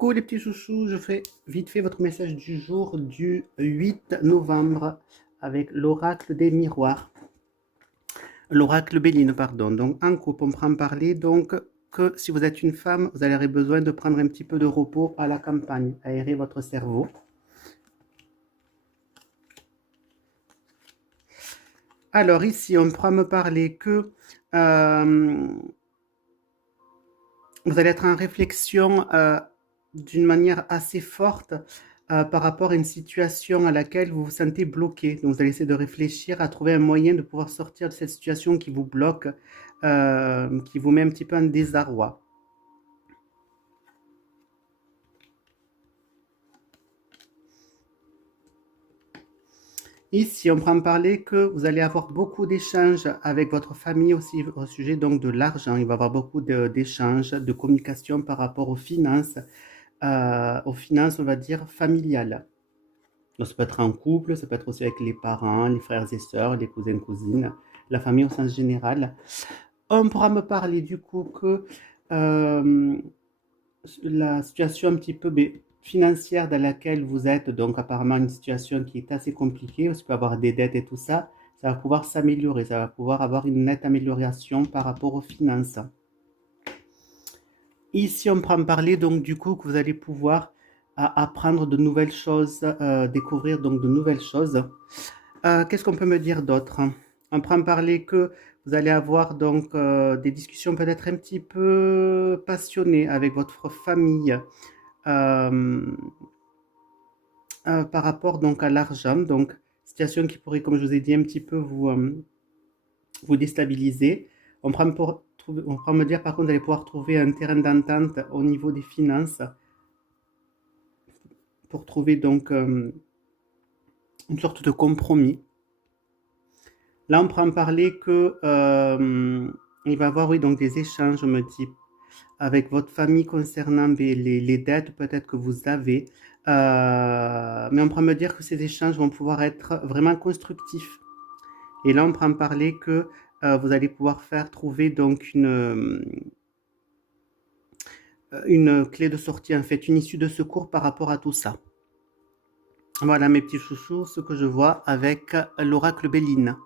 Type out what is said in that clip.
Coucou les petits chouchous, je fais vite fait votre message du jour du 8 novembre avec l'oracle des miroirs, l'oracle Béline, pardon. Donc en couple, on prend parler donc que si vous êtes une femme, vous aurez besoin de prendre un petit peu de repos à la campagne, aérer votre cerveau. Alors ici, on pourra me parler que vous allez être en réflexion d'une manière assez forte par rapport à une situation à laquelle vous vous sentez bloqué. Donc, vous allez essayer de réfléchir à trouver un moyen de pouvoir sortir de cette situation qui vous bloque, qui vous met un petit peu en désarroi. Ici, on prend en parler que vous allez avoir beaucoup d'échanges avec votre famille aussi au sujet donc de l'argent. Il va y avoir beaucoup d'échanges, de communication par rapport aux finances, on va dire, familiales. Donc, ça peut être en couple, ça peut être aussi avec les parents, les frères et sœurs, les cousins, cousines, la famille au sens général. On pourra me parler du coup que euh, la situation un petit peu financière dans laquelle vous êtes, donc apparemment une situation qui est assez compliquée, vous pouvez avoir des dettes et tout ça, ça va pouvoir s'améliorer, ça va pouvoir avoir une nette amélioration par rapport aux finances. Ici, on prend parler donc du coup que vous allez pouvoir apprendre de nouvelles choses, découvrir donc de nouvelles choses. Qu'est-ce qu'on peut me dire d'autre? On prend parler que vous allez avoir donc des discussions peut-être un petit peu passionnées avec votre famille euh, par rapport donc à l'argent. Donc, situation qui pourrait, comme je vous ai dit, un petit peu vous déstabiliser. On prend me dire par contre, vous allez pouvoir trouver un terrain d'entente au niveau des finances pour trouver donc une sorte de compromis. Là, on prend parler que il va y avoir, oui, donc des échanges, je me dis, avec votre famille concernant les dettes peut-être que vous avez. Mais on prend me dire que ces échanges vont pouvoir être vraiment constructifs. Et là, on prend parler que vous allez pouvoir faire trouver donc une clé de sortie, en fait, une issue de secours par rapport à tout ça. Voilà mes petits chouchous, ce que je vois avec l'oracle Béline.